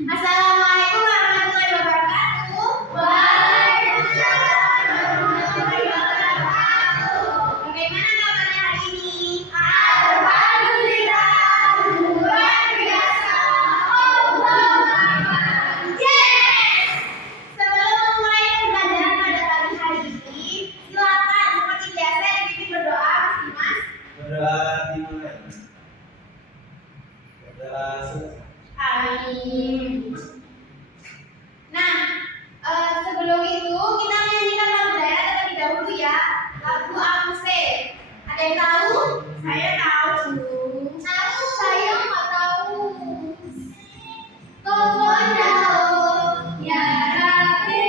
Assalamualaikum warahmatullahi wabarakatuh. Waalaikumsalam warahmatullahi wabarakatuh. Bagaimana kabarnya hari ini? Alhamdulillah, luar biasa. Yes. Sebelum memulai pembelajaran pada pagi hari ini, silakan seperti biasa dipimpin berdoa, Mas. Berdoa dimulai. Berdoa selesai. Amin. Nah, sebelum itu kita menyanyikan lagu daerah terlebih dahulu ya. Lagu Amse. Ada yang tahu? Saya tahu. Tahu? Saya nggak tahu. Tolong ya Rabbi,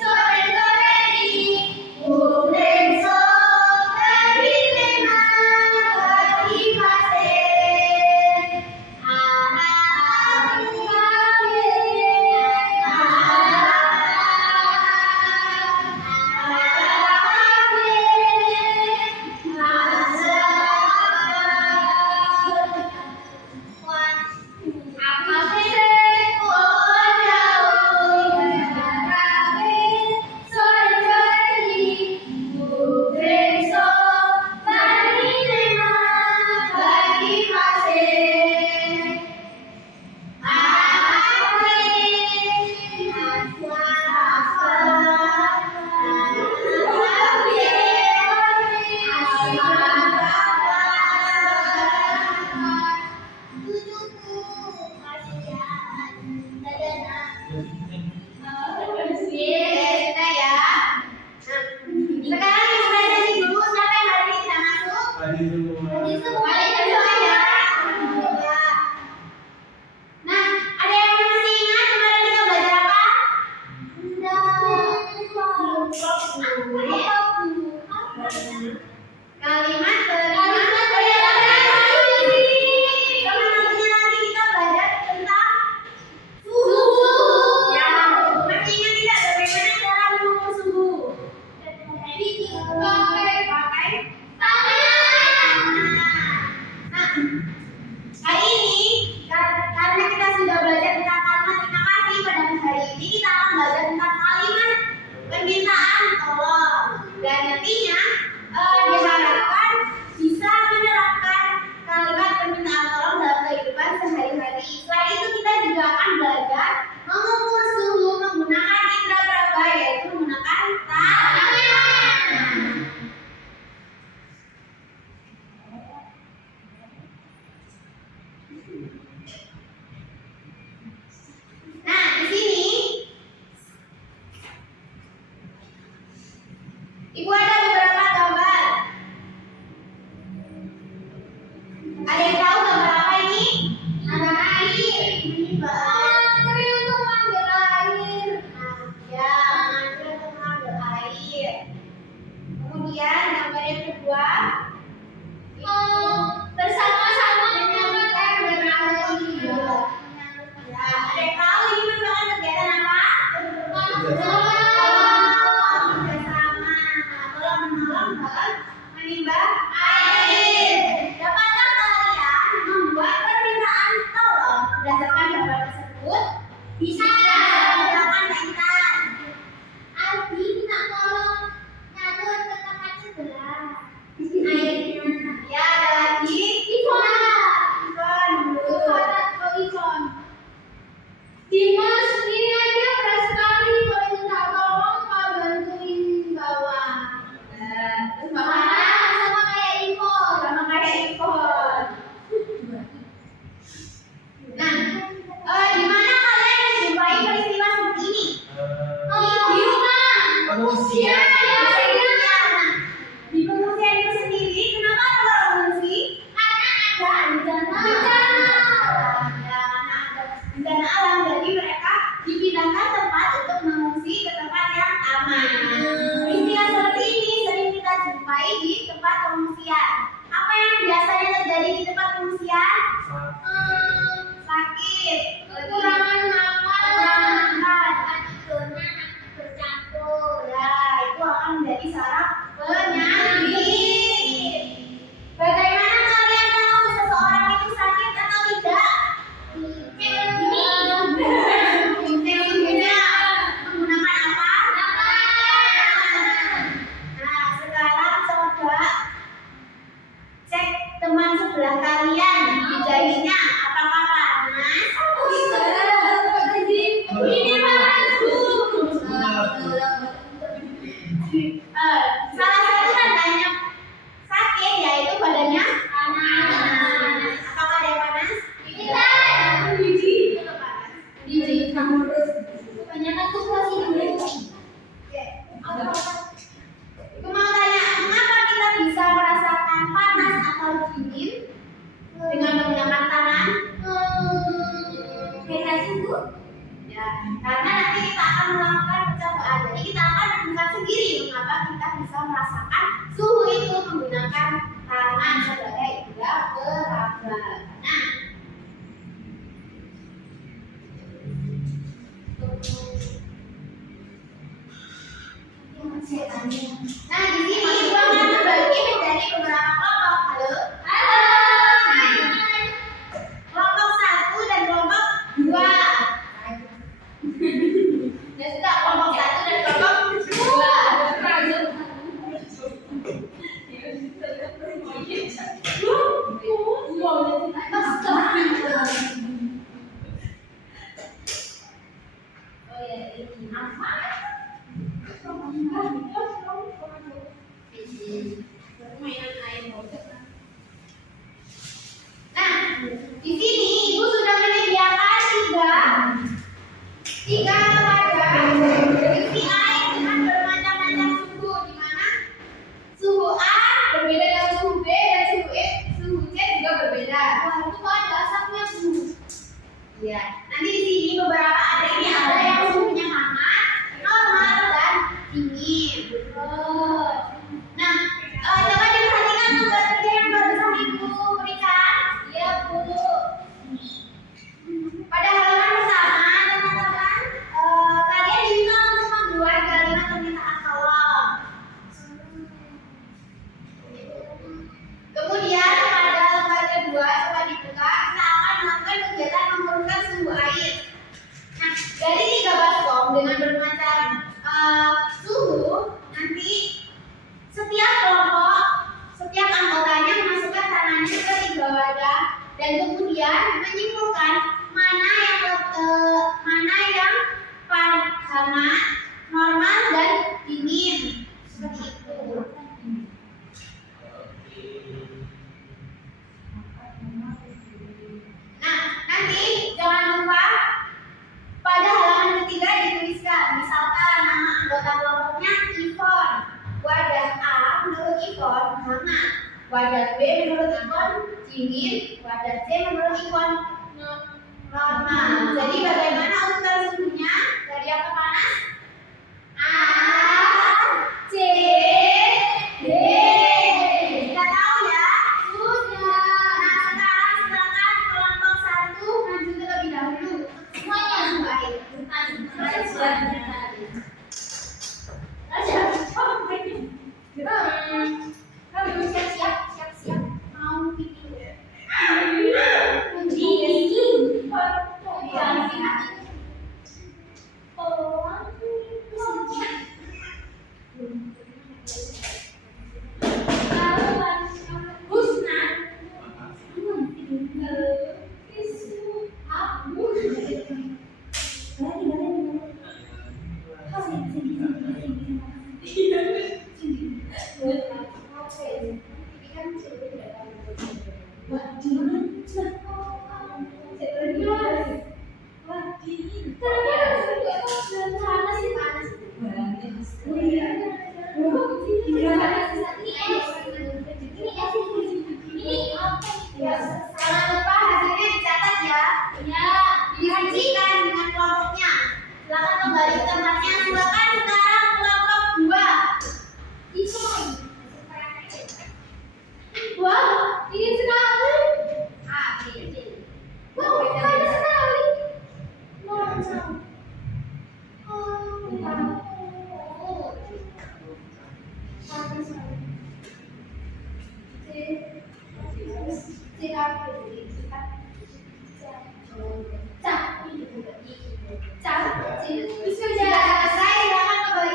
sore sore ini, bulan sore lima bagi pasir. Ibu ada beberapa gambar. Ada yang tahu gambar apa ini? Ada air. Ini mantri untuk mengambil air. Nah, ya, mantri untuk mengambil air. Kemudian gambar yang kedua. Bersama-sama menyelamatkan generasi. Ya, ada yang tahu ini merupakan kegiatan apa? Menimba air. Dapatkah kalian membuat permintaan tolong berdasarkan gambar tersebut? Bisa. Silakan mainkan. Aldi minta tolong nyatur ke tempat sebelah. Airnya. Ya, ada lagi. Ivon. Ivon. Dimas, ini aja berat sekali. Kalau minta tolong, Pak bantuin bawa. Terus bagaimana? Sama kayak Ivon. Nah, di mana kalian menjumpai peristiwa seperti ini? Di rumah. Manusia. Di pengungsian itu sendiri, kenapa kalau mengungsi? Karena ada bencana alam, jadi mereka dipindahkan tempat untuk mengungsi ke tempat yang aman. Peristiwa seperti ini sering kita jumpai di tempat pengungsian. Apa yang biasanya terjadi di tempat pengungsian? Sakit, kekurangan makan, tidurnya bercampur. Ya, itu akan menjadi saraf penyakit. Bagaimana kalian tahu seseorang itu sakit atau tidak? Bu? Ya, karena nanti kita akan melakukan percobaan. Jadi kita akan menemukan sendiri mengapa kita bisa merasakan suhu itu menggunakan tangan sebagai indera peraba. Nah, di sini ruangan terbagi menjadi beberapa kelompok. Halo? Halo. Kelompok 1 dan kelompok 2. Dan juga kelompok 1 dan kelompok 2. Nah, di sini Ibu sudah menyediakan tiga wadah berisi air dengan bermacam-macam suhu, di mana suhu A berbeda dengan suhu B dan suhu C juga berbeda. Wah, itu kok ada asapnya suhu. Ya, nanti di sini beberapa ada yang suhunya hangat, normal dan dingin. Nah, coba diperhatikan gambar kerja yang barusan Ibu berikan. Iya, Bu. Pada halaman pertama, teman-teman, kalian diminta untuk membuat kalimat permintaan tolong. Kemudian pada lembar kedua, coba dibuka, kita akan melakukan kegiatan menurunkan suhu air. Nah, dari 3 baskom dengan bermacam suhu, nanti setiap anggotanya memasukkan tangannya ke 3 wadah dan kemudian menyimpulkan mana yang hangat, normal dan dingin. Seperti itu. Nah, nanti jangan lupa pada halaman ketiga dituliskan, misalkan nama anggota kelompoknya Ivon. Wadah A menurut Ivon hangat, wadah B menurut Ivon dingin, wadah C menurut Ivon normal. Jadi bagaimana urutan suhunya dari yang panas? A, C, D. Kita tahu ya suhunya. Nah, sekarang silakan kelompok 1 maju terlebih dahulu. Semuanya suhu air. Kamu siap-siap mau bikin Jangan lupa hasilnya dicatat ya. Disajikan dengan kelompoknya. Silakan kembali ke tempatnya. Silakan sekarang kelompok 2. Wah, dingin sekali. Dingin. Wah, panas sekali. Sudah selesai, silakan kembali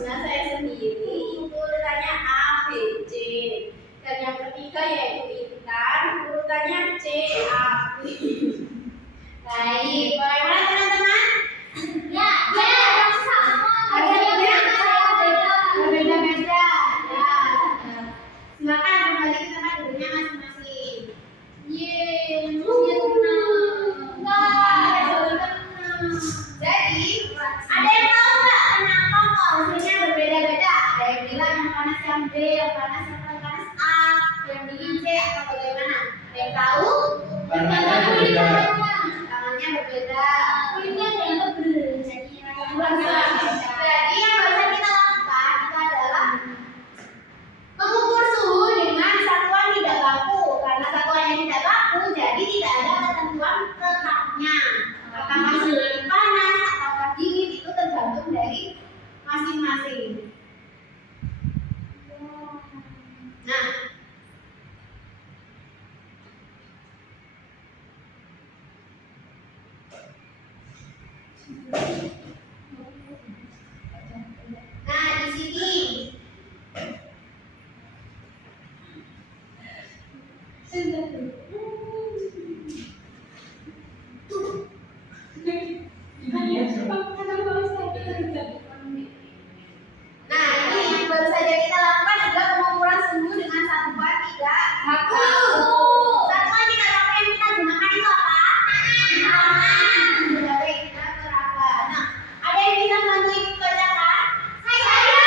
Nah, saya sendiri itu urutannya A, B, C. Dan yang ketiga yaitu ikan, urutannya C, A, B. Baik, bagaimana teman-teman? Ya, sama. Ada berbeda-beda. Ya, silakan kembali ke tempat duduknya masing-masing. Yeay, musuhnya tenang. Jadi, ada yang tahu nggak kenapa kok hasilnya berbeda-beda? Ada yang bilang yang panas yang B, yang panas A, yang dingin C, atau bagaimana? Ada yang tahu? Warnanya berbeda. Tangannya berbeda. Kulitnya yang tebal. Jadi yang harus kita lakukan itu adalah mengukur suhu dengan satuan tidak baku. Karena satuan yang tidak baku, jadi tidak ada ketentuan tetapnya. Apakah suhu panas atau dingin itu tergantung dari masing-masing. Nah, di sini nah, ini yang baru saja kita lakukan adalah pengukuran suhu dengan satuan tidak baku. Satuan tidak baku yang kita gunakan itu apa? Sudah baik, kita berapa? Nah, ada yang bisa bantu ibu bacakan? Saya.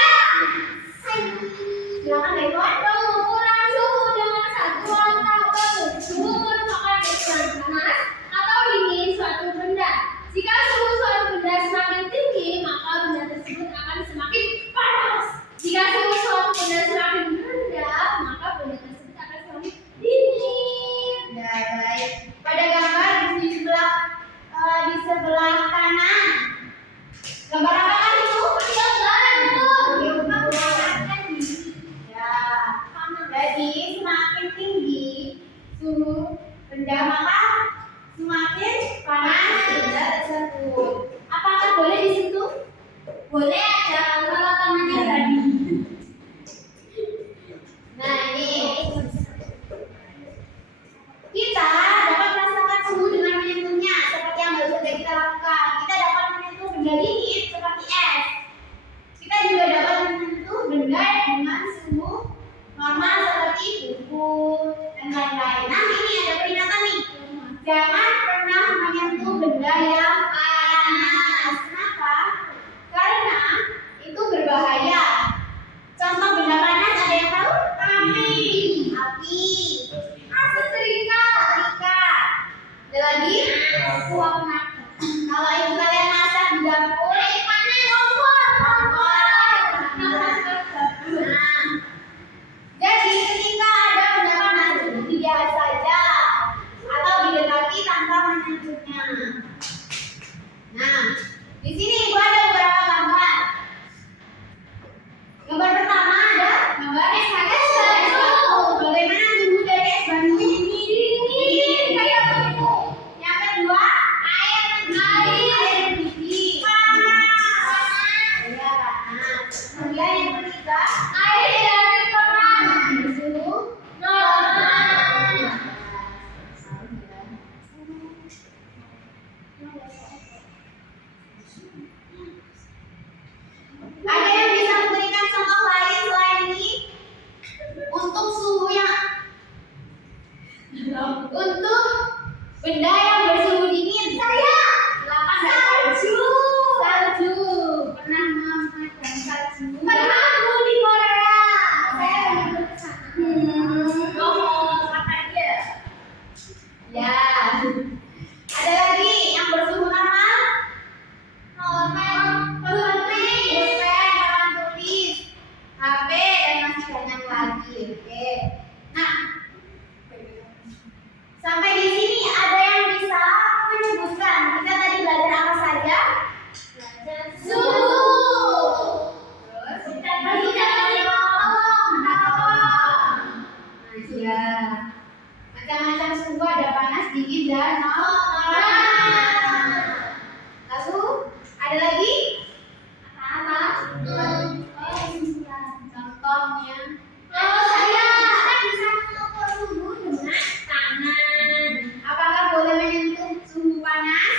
Silakan Baikon. Pengukuran suhu dengan satuan tak baku. Suhu merupakan ukuran panas atau dingin suatu benda. Jika suhu suatu benda semakin tinggi, maka benda tersebut akan semakin panas. Jika suhu suatu benda semakin rendah, maka benda tersebut akan semakin dingin. Ya, baik. Pada gambar di sebelah kanan. Gambar apa kan itu? Ya. Jadi semakin tinggi suhu benda maka semakin panas benda tersebut. Apakah boleh di situ? Boleh aja kalau tangannya berani. Nah, ini kita dapat merasakan suhu dengan menyentuhnya seperti yang baru saja kita lakukan. Kita dapat menyentuh benda dingin seperti es. Kita juga dapat menyentuh benda dengan suhu normal seperti buku dan lain-lain. Nah, ini ada peringatan nih. Jangan pernah menyentuh benda yang panas. Kenapa? Karena itu berbahaya. Contoh benda panas ada yang tahu? Api. Setrika. Ada lagi? Uap naga. Kalau ibu kalian masak di dapur, kompor. Nah, jadi ketika ada benda panas, dibiarkan saja atau didekati tanpa menyentuhnya. Nah, di sini ibu ada beberapa gambar. Gambar pertama ada gambar es batu. Bagaimana suhu dari es batu ini? Dingin kayak begitu. Yang kedua, air mendidih. Panas. Ya, panas. Kemudian yang ketiga, air dari keran. Suhu normal. Ada yang bisa memberikan contoh lain selain ini? Untuk suhu yang untuk benda yang bersuhu dingin. Saya. Silakan salju. Pernah memakan salju? Pernah di Korea jawabnya. Saya Bisa mengukur suhu dengan tangan. apakah boleh menyentuh suhu panas?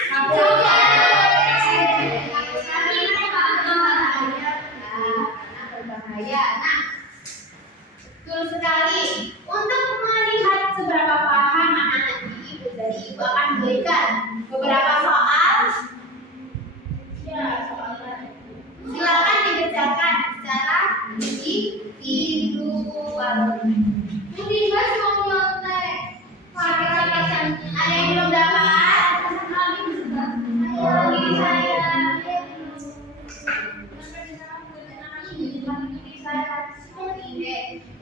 Berbahaya. Nah, betul sekali. Untuk melihat seberapa paham anak-anak ini, dari ibu akan berikan beberapa soal. Silakan dikerjakan secara individual. Budi Mas mau nyontek. Pakai Ada yang belum dapat? Ini saya.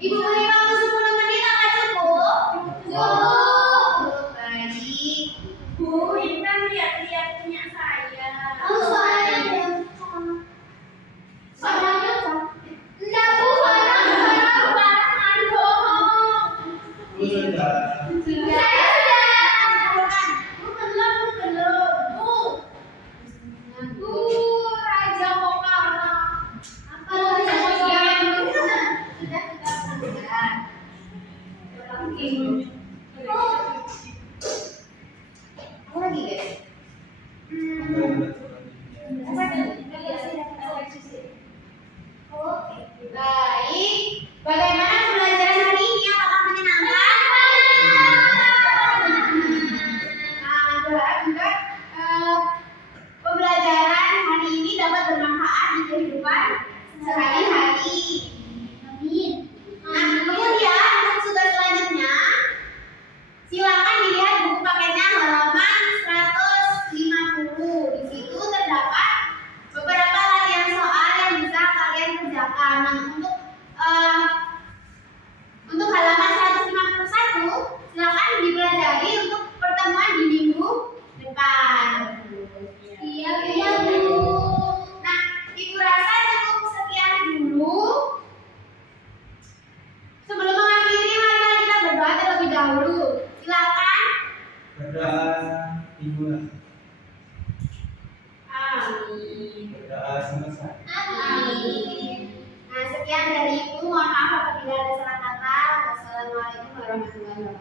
Ibu beri waktu 10 menit apa cukup? Cukup. Baik. Bu, Intan lihat-lihat punya saya. Soalnya enggak Bu, barang bohong. Sudah. Saya sudah. Bu. Bu, Raja Pokama. Apa Raja Pokama? Apa lagi guys? Oke, baik. Bagaimana pembelajaran hari ini? Apakah menyenangkan? Nah, berharap juga pembelajaran hari ini dapat bermanfaat di kehidupan sehari-hari. Amin. Nah, kemudian untuk tugas selanjutnya, silakan dilihat buku paketnya halaman 150. Di situ terdapat beberapa latihan soal yang bisa kalian kerjakan. Nah, untuk halaman 151, silakan dipelajari untuk pertemuan di minggu depan. Iya, Bu. Nah, Ibu rasa cukup sekian dulu. Sebelum mengakhiri, mari kita berdoa terlebih dahulu. Silakan. Berdoa Ibu. Amin. Berdoa sama-sama. Amin. Nah, sekian dari Ibu. Mohon maaf apabila ada salah kata. Wassalamualaikum warahmatullahi wabarakatuh.